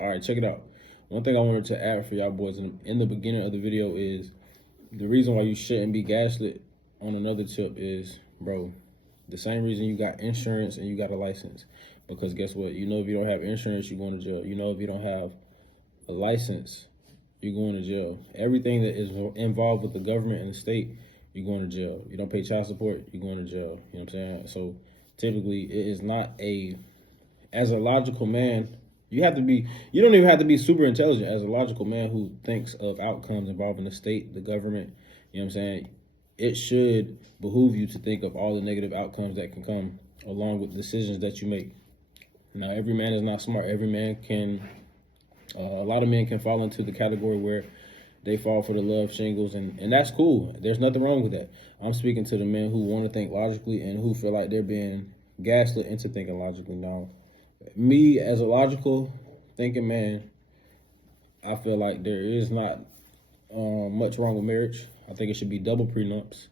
All right, check it out. One thing I wanted to add for y'all boys in the beginning of the video is the reason why you shouldn't be gaslit on another tip is, bro, the same reason you got insurance and you got a license. Because guess what? You know, if you don't have insurance, you're going to jail. You know, if you don't have a license, you're going to jail. Everything that is involved with the government and the state, you're going to jail. You don't pay child support, you're going to jail. You know what I'm saying? So typically, it is not as a logical man, you don't even have to be super intelligent. As a logical man who thinks of outcomes involving the state, the government, you know what I'm saying? It should behoove you to think of all the negative outcomes that can come along with decisions that you make. Now, every man is not smart. Every man can, a lot of men can fall into the category where they fall for the love shingles, and that's cool. There's nothing wrong with that. I'm speaking to the men who want to think logically and who feel like they're being gaslit into thinking logically. Now, me as a logical thinking man, I feel like there is not much wrong with marriage. I think it should be double prenups.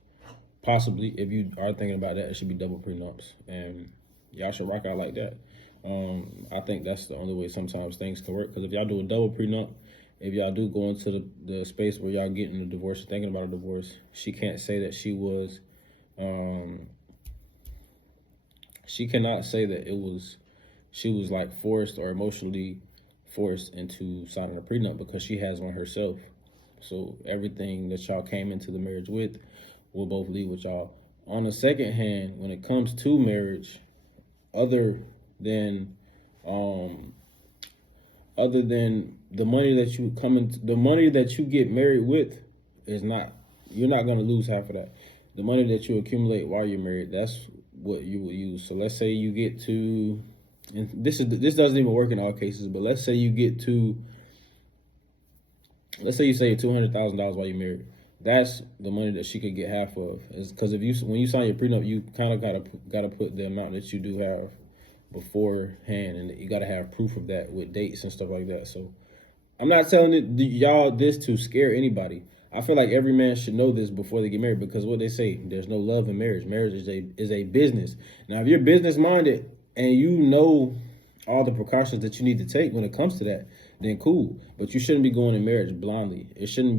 Possibly, if you are thinking about that, it should be double prenups, and y'all should rock out like that. I think that's the only way sometimes things can work. Because if y'all do a double prenup, if y'all do go into the space where y'all getting a divorce, thinking about a divorce, she can't say that she cannot say that she was like forced or emotionally forced into signing a prenup, because she has one herself. So everything that y'all came into the marriage with will both leave with y'all. On the second hand, when it comes to marriage, other than the money that you get married with you're not going to lose half of that. The money that you accumulate while you're married, that's what you will use. So let's say you get to, and this doesn't even work in all cases, but let's say you save $200,000 while you're married. That's the money that she could get half of. Is because when you sign your prenup, you kind of gotta put the amount that you do have beforehand, and you gotta have proof of that with dates and stuff like that. So I'm not telling y'all this to scare anybody. I feel like every man should know this before they get married, because what they say, there's no love in marriage. Marriage is a business. Now, if you're business minded and you know all the precautions that you need to take when it comes to that, then cool. But you shouldn't be going in marriage blindly. This shouldn't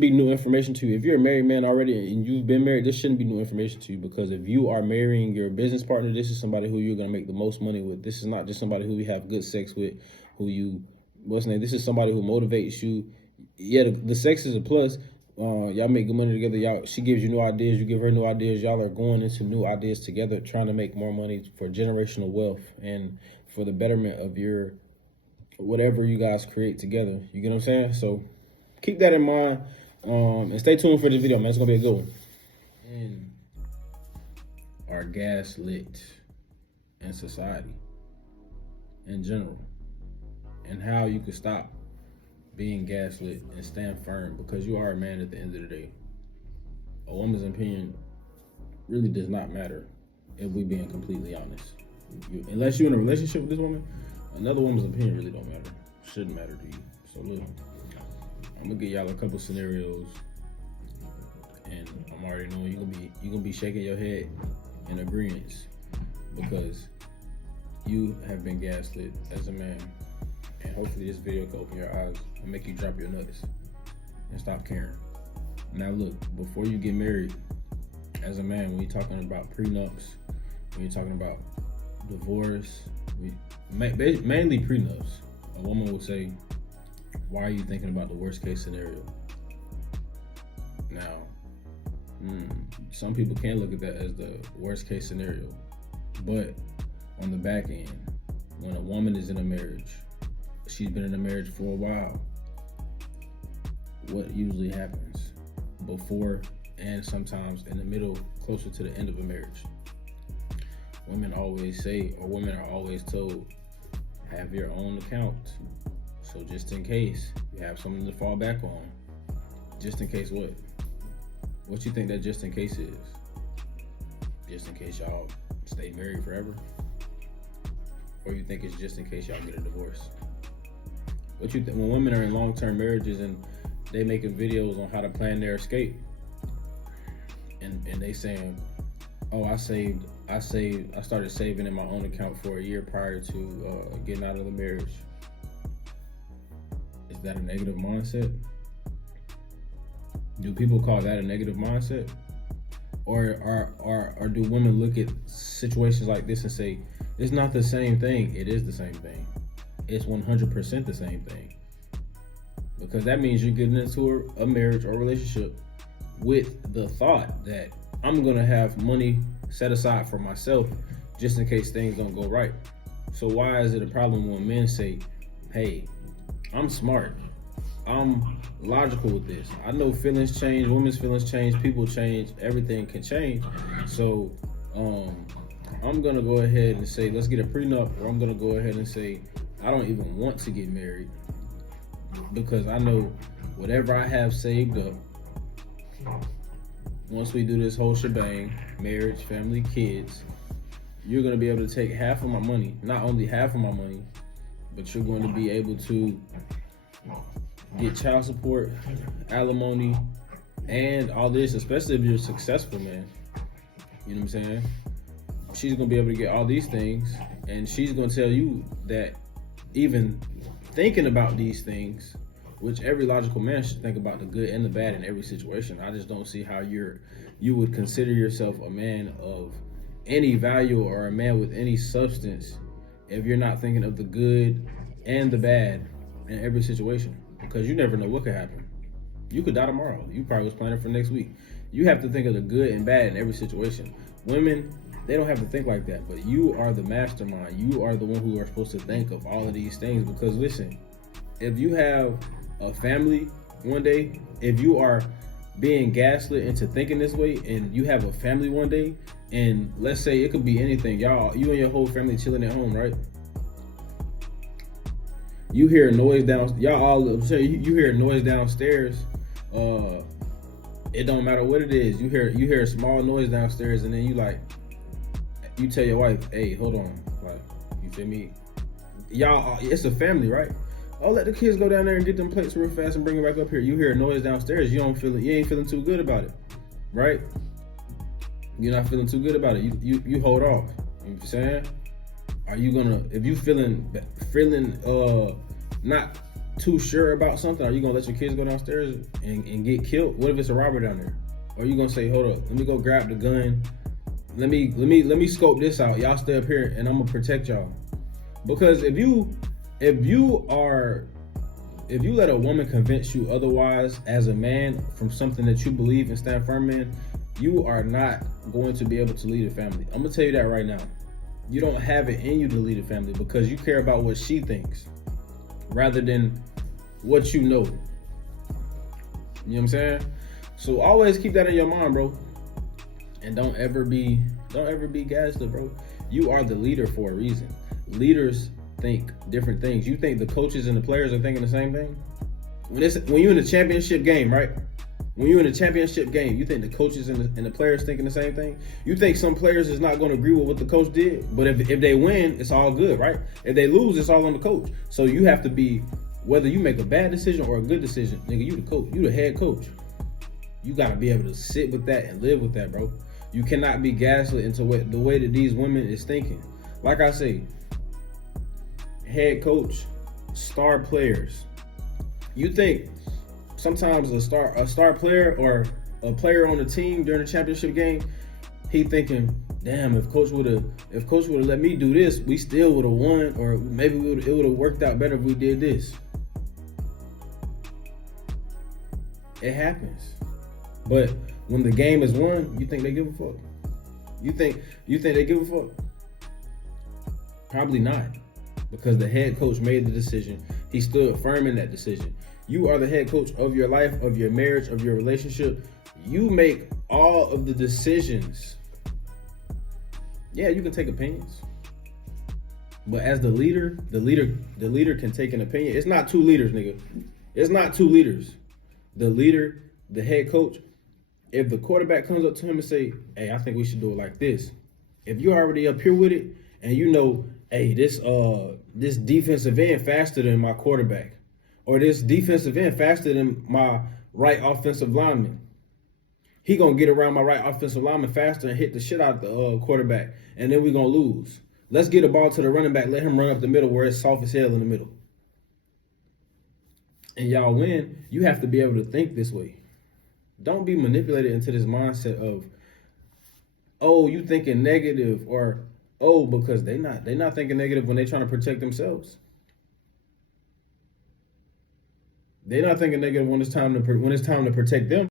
be new information to you. If you're a married man already and you've been married, this shouldn't be new information to you, because if you are marrying your business partner, this is somebody who you're going to make the most money with. This is not just somebody who you have good sex with, this is somebody who motivates you. Yeah, the sex is a plus. Y'all make good money together. She gives you new ideas. You give her new ideas. Y'all are going into new ideas together, trying to make more money for generational wealth and for the betterment of your whatever you guys create together. You get what I'm saying? So keep that in mind, and stay tuned for this video, man. It's gonna be a good one. And are gaslit in society in general, and how you can stop being gaslit and stand firm, because you are a man at the end of the day. A woman's opinion really does not matter, if we're being completely honest. Unless you're in a relationship with this woman, another woman's opinion really don't matter. Shouldn't matter to you. So look, I'm gonna give y'all a couple scenarios, and I'm already knowing you're gonna be shaking your head in agreement, because you have been gaslit as a man. And hopefully this video can open your eyes and make you drop your nuts and stop caring. Now look, before you get married, as a man, when you're talking about prenups, when you're talking about divorce, mainly prenups, a woman will say, why are you thinking about the worst case scenario? Now, some people can look at that as the worst case scenario, but on the back end, when a woman is in a marriage, she's been in a marriage for a while, what usually happens before and sometimes in the middle, closer to the end of a marriage? Women always say, or women are always told, have your own account. So just in case, you have something to fall back on. Just in case what? What you think that just in case is? Just in case y'all stay married forever? Or you think it's just in case y'all get a divorce? What you think when women are in long-term marriages and they making videos on how to plan their escape, and they saying, oh, I saved I started saving in my own account for a year prior to getting out of the marriage. Is that a negative mindset? Do people call that a negative mindset? Or do women look at situations like this and say, it's not the same thing? It is the same thing. It's 100% the same thing. Because that means you're getting into a marriage or relationship with the thought that I'm going to have money set aside for myself just in case things don't go right. So why is it a problem when men say, hey, I'm smart, I'm logical with this, I know feelings change, women's feelings change, people change, everything can change. So I'm gonna go ahead and say, let's get a prenup, or I'm gonna go ahead and say, I don't even want to get married because I know whatever I have saved up, once we do this whole shebang, marriage, family, kids, you're gonna be able to take half of my money, not only half of my money, but you're going to be able to get child support, alimony, and all this, especially if you're successful, man. You know what I'm saying? She's gonna be able to get all these things, and she's gonna tell you that even thinking about these things, which every logical man should think about the good and the bad in every situation. I just don't see how you would consider yourself a man of any value or a man with any substance if you're not thinking of the good and the bad in every situation, because you never know what could happen. You could die tomorrow. You probably was planning for next week. You have to think of the good and bad in every situation. Women, they don't have to think like that, but you are the mastermind. You are the one who are supposed to think of all of these things, because listen, if you have a family one day, if you are being gaslit into thinking this way, and you have a family one day, and let's say it could be anything, you and your whole family chilling at home, right? You hear a noise you hear a noise downstairs. It don't matter what it is. You hear a small noise downstairs, and then you tell your wife, hey, hold on, like, you feel me? Y'all, it's a family, right? Oh, let the kids go down there and get them plates real fast and bring it back up here. You hear a noise downstairs, you ain't feeling too good about it, right? You're not feeling too good about it. You hold off. You know what I'm saying? Are you gonna, if you feeling not too sure about something, are you gonna let your kids go downstairs and get killed? What if it's a robber down there? Or are you gonna say, hold up, let me go grab the gun. Let me scope this out. Y'all stay up here and I'm gonna protect y'all. Because if you let a woman convince you otherwise as a man from something that you believe and stand firm in, you are not going to be able to lead a family. I'm gonna tell you that right now. You don't have it in you to lead a family because you care about what she thinks rather than what you know. You know what I'm saying? So always keep that in your mind, bro. And don't ever be gaslit, bro. You are the leader for a reason. Leaders think different things. You think the coaches and the players are thinking the same thing? When you're in a championship game, right? When you're in a championship game, you think the coaches and the players thinking the same thing? You think some players is not going to agree with what the coach did, but if they win, it's all good, right? If they lose, it's all on the coach. So you have to be, whether you make a bad decision or a good decision, nigga, you the coach, you the head coach. You got to be able to sit with that and live with that, bro. You cannot be gaslit into the way that these women is thinking. Like I say, head coach, star players. You think sometimes a star player or a player on the team during the championship game, he thinking, damn, if coach would have let me do this, we still would have won, or maybe it would have worked out better if we did this. It happens. But when the game is won, you think they give a fuck? You think they give a fuck? Probably not. Because the head coach made the decision. He stood firm in that decision. You are the head coach of your life, of your marriage, of your relationship. You make all of the decisions. Yeah, you can take opinions. But as the leader can take an opinion. It's not two leaders, nigga. It's not two leaders. The leader, the head coach, if the quarterback comes up to him and say, hey, I think we should do it like this. If you're already up here with it and you know, hey, this defensive end faster than my quarterback, or this defensive end faster than my right offensive lineman, he gonna get around my right offensive lineman faster and hit the shit out the quarterback, and then we gonna lose. Let's get the ball to the running back, let him run up the middle where it's soft as hell in the middle. And y'all win, you have to be able to think this way. Don't be manipulated into this mindset of, oh, you thinking negative, or oh, because they not thinking negative when they trying to protect themselves. They're not thinking negative when it's time to protect them.